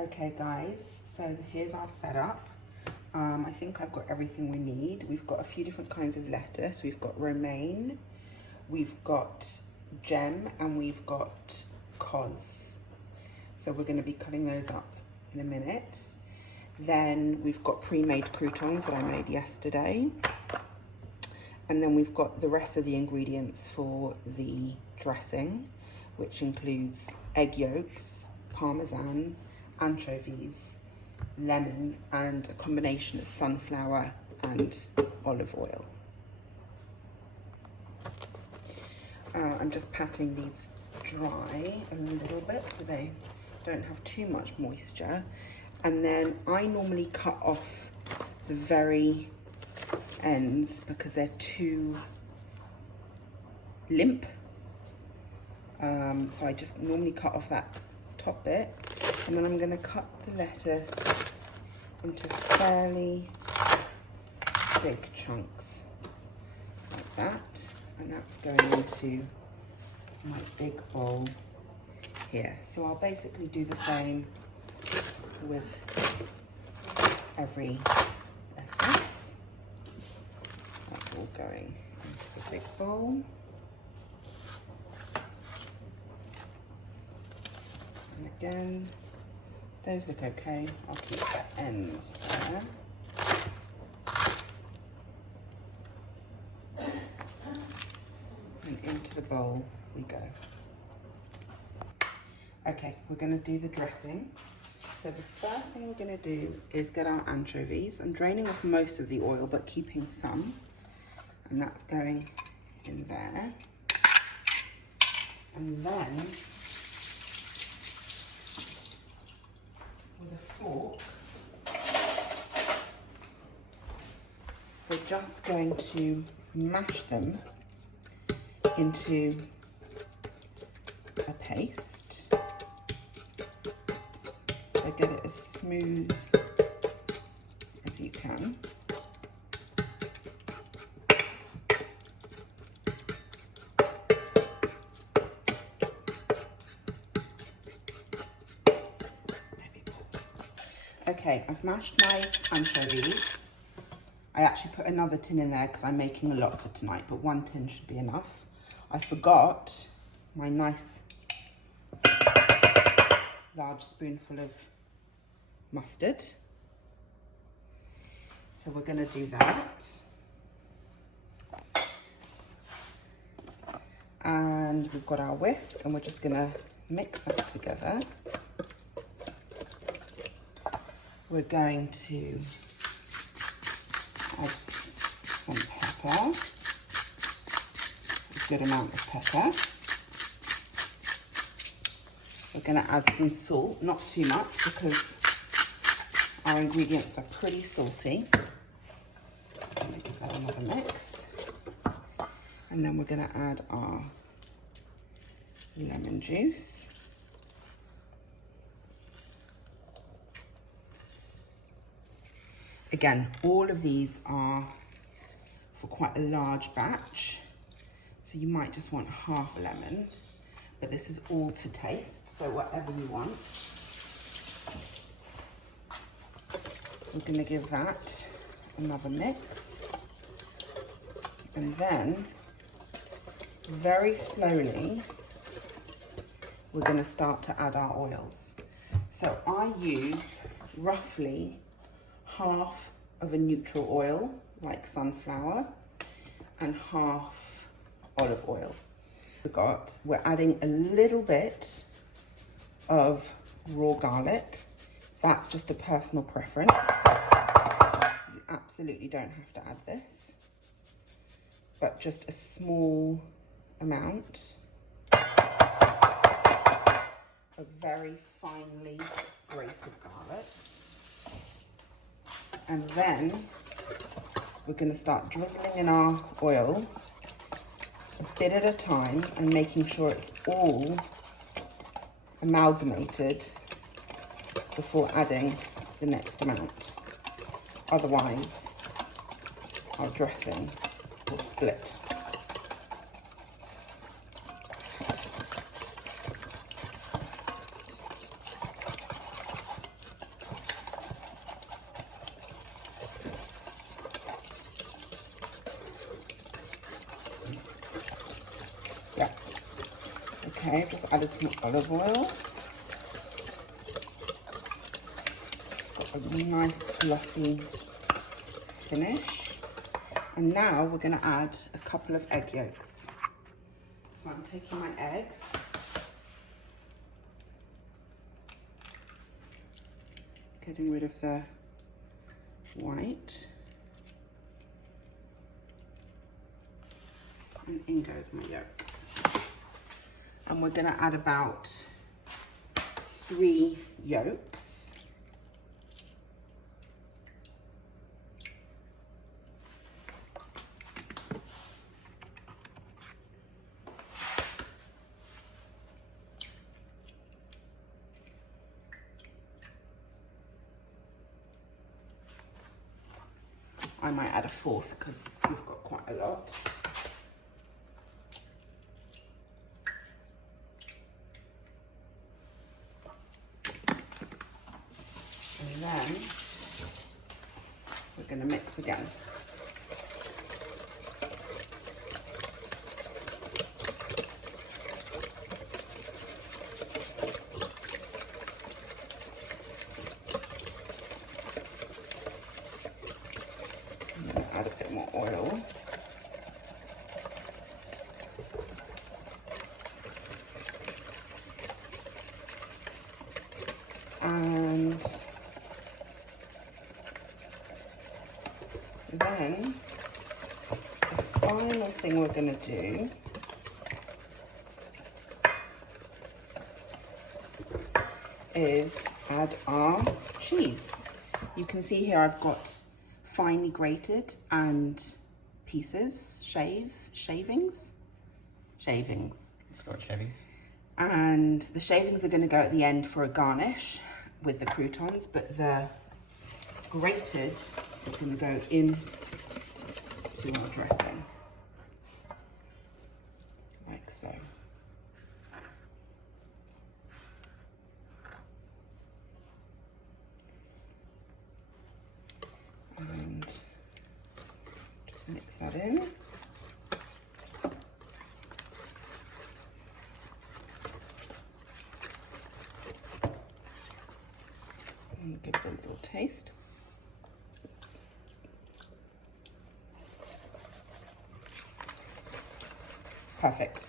Okay guys, so here's our setup. I think I've got everything we need. We've got a few different kinds of lettuce. We've got romaine, we've got gem, and we've got cos. So we're going to be cutting those up in a minute. Then we've got pre-made croutons that I made yesterday. And then we've got the rest of the ingredients for the dressing, which includes egg yolks, parmesan, anchovies, lemon, and a combination of sunflower and olive oil. I'm just patting these dry a little bit so they don't have too much moisture. And then I normally cut off the very ends because they're too limp. So I just normally cut off that top bit, and then I'm going to cut the lettuce into fairly big chunks like that, and that's going into my big bowl here. So I'll basically do the same with every lettuce. That's all going into the big bowl. And again, those look okay. I'll keep the ends there. And into the bowl we go. Okay, we're going to do the dressing. So the first thing we're going to do is get our anchovies. I'm draining off most of the oil, but keeping some. And that's going in there. And then, with a fork, we're just going to mash them into a paste. So get it as smooth as you can. Okay, I've mashed my anchovies. I actually put another tin in there because I'm making a lot for tonight, but one tin should be enough. I forgot my nice large spoonful of mustard. So we're going to do that. And we've got our whisk, and we're just going to mix that together. We're going to add some pepper, a good amount of pepper. We're going to add some salt, not too much because our ingredients are pretty salty. I'm going to give that another mix. And then we're going to add our lemon juice. Again, all of these are for quite a large batch, so you might just want half a lemon, but this is all to taste, so whatever you want. We're going to give that another mix, and then very slowly we're going to start to add our oils. So I use roughly half of a neutral oil like sunflower and half olive oil. We're adding a little bit of raw garlic. That's just a personal preference. You absolutely don't have to add this, but just a small amount of very finely grated garlic. And then we're going to start drizzling in our oil a bit at a time and making sure it's all amalgamated before adding the next amount. Otherwise, our dressing will split. Okay, I've just added some olive oil. It's got a nice glossy finish. And now we're going to add a couple of egg yolks. So I'm taking my eggs. Getting rid of the white. And in goes my yolk. And we're going to add about 3 yolks. I might add a 4th because we've got quite a lot. And then we're going to mix again. Add a bit more oil. And then the final thing we're going to do is add our cheese. You can see here I've got finely grated and pieces, shavings. It's got shavings. And the shavings are going to go at the end for a garnish with the croutons, but the grated is going to go in to our dressing, like so. And just mix that in. And give it a little taste. Perfect.